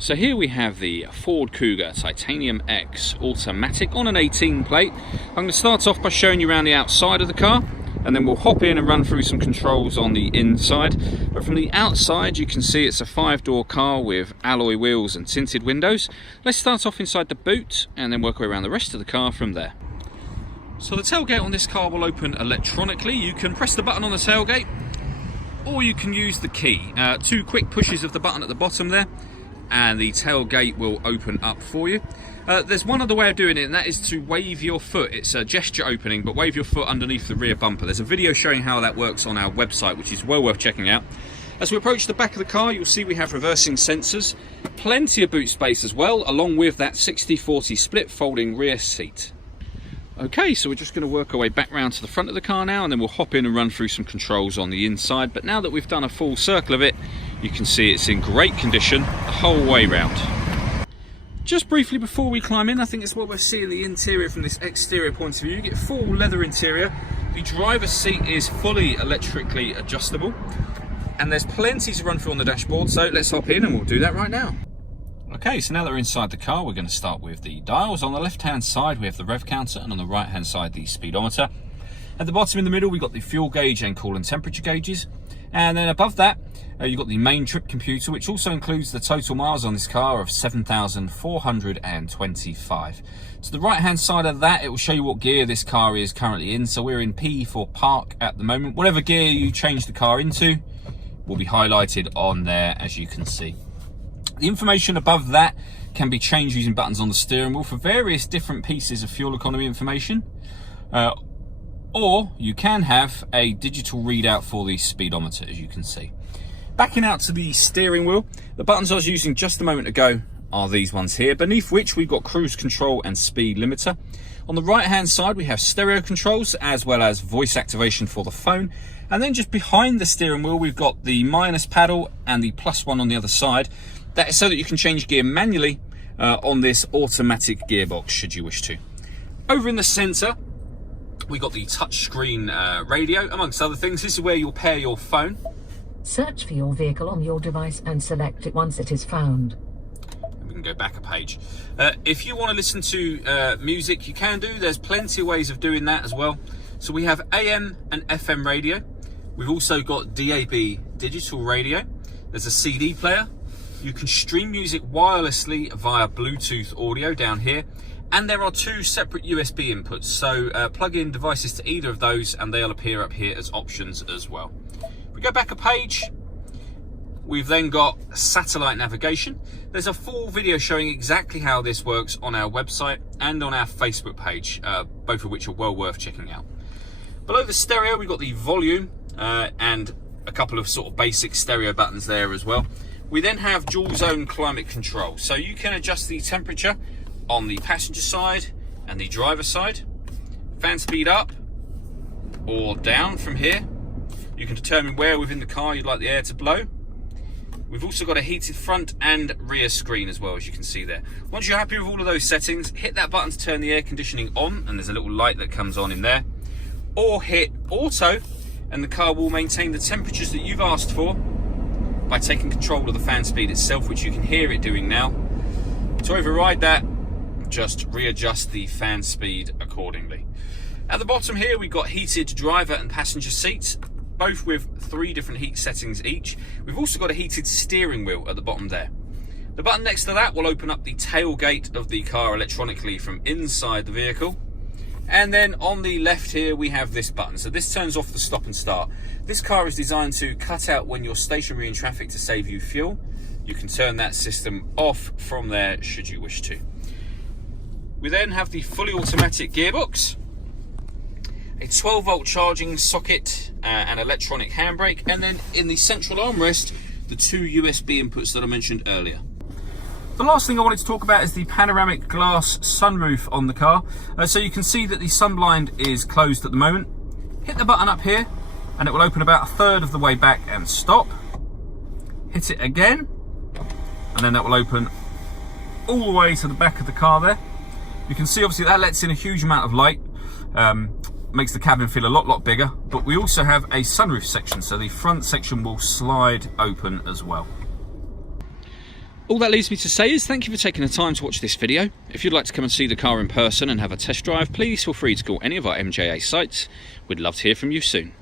So here we have the Ford Kuga Titanium X automatic on an 18 plate. I'm going to start off by showing you around the outside of the car, and then we'll hop in and run through some controls on the inside. But from the outside you can see it's a 5-door car with alloy wheels and tinted windows. Let's start off inside the boot and then work our way around the rest of the car from there. So the tailgate on this car will open electronically. You can press the button on the tailgate or you can use the key. 2 quick pushes of the button at the bottom there and the tailgate will open up for you. There's one other way of doing it, and that is to wave your foot. It's a gesture opening, but wave your foot underneath the rear bumper. There's a video showing how that works on our website, which is well worth checking out. As we approach the back of the car, you'll see we have reversing sensors, plenty of boot space as well, along with that 60/40 split folding rear seat. Okay, so we're just going to work our way back round to the front of the car now, and then we'll hop in and run through some controls on the inside. But now that we've done a full circle of it, you can see it's in great condition the whole way round. Just briefly before we climb in, I think it's what we're seeing the interior from this exterior point of view. You get full leather interior. The driver's seat is fully electrically adjustable, and there's plenty to run through on the dashboard, so let's hop in and we'll do that right now. Okay, so now that we're inside the car, we're going to start with the dials. On the left-hand side, we have the rev counter, and on the right-hand side, the speedometer. At the bottom in the middle, we've got the fuel gauge and coolant temperature gauges. And then above that, you've got the main trip computer, which also includes the total miles on this car of 7,425. To the right-hand side of that, it will show you what gear this car is currently in. So we're in P for park at the moment. Whatever gear you change the car into will be highlighted on there, as you can see. The information above that can be changed using buttons on the steering wheel for various different pieces of fuel economy information. Or you can have a digital readout for the speedometer, as you can see. Backing out to the steering wheel, the buttons I was using just a moment ago are these ones here, beneath which we've got cruise control and speed limiter. On the right hand side we have stereo controls as well as voice activation for the phone, and then just behind the steering wheel we've got the minus paddle and the plus one on the other side. That is so that you can change gear manually on this automatic gearbox should you wish to. Over in the centre we got the touchscreen radio, amongst other things. This is where you'll pair your phone. Search for your vehicle on your device and select it once it is found. We can go back a page. If you want to listen to music, you can do. There's plenty of ways of doing that as well. So we have AM and FM radio. We've also got DAB digital radio. There's a CD player. You can stream music wirelessly via Bluetooth audio down here. And there are 2 separate USB inputs, so plug in devices to either of those and they'll appear up here as options as well. If we go back a page, we've then got satellite navigation. There's a full video showing exactly how this works on our website and on our Facebook page, both of which are well worth checking out. Below the stereo, we've got the volume and a couple of sort of basic stereo buttons there as well. We then have dual zone climate control, so you can adjust the temperature on the passenger side and the driver side. Fan speed up or down from here. You can determine where within the car you'd like the air to blow. We've also got a heated front and rear screen as well, as you can see there. Once you're happy with all of those settings, hit that button to turn the air conditioning on, and there's a little light that comes on in there. Or hit auto, and the car will maintain the temperatures that you've asked for by taking control of the fan speed itself, which you can hear it doing now. To override that, just readjust the fan speed accordingly. At the bottom here we've got heated driver and passenger seats, both with 3 different heat settings each. We've also got a heated steering wheel at the bottom there. The button next to that will open up the tailgate of the car electronically from inside the vehicle. And then on the left here we have this button. So this turns off the stop and start. This car is designed to cut out when you're stationary in traffic to save you fuel. You can turn that system off from there should you wish to. We then have the fully automatic gearbox, a 12-volt charging socket, an electronic handbrake, and then in the central armrest, the 2 USB inputs that I mentioned earlier. The last thing I wanted to talk about is the panoramic glass sunroof on the car. So you can see that the sunblind is closed at the moment. Hit the button up here and it will open about 1/3 of the way back and stop. Hit it again and then that will open all the way to the back of the car there. You can see obviously that lets in a huge amount of light, makes the cabin feel a lot bigger, but we also have a sunroof section, so the front section will slide open as well. All that leaves me to say is thank you for taking the time to watch this video. If you'd like to come and see the car in person and have a test drive, please feel free to call any of our MJA sites. We'd love to hear from you soon.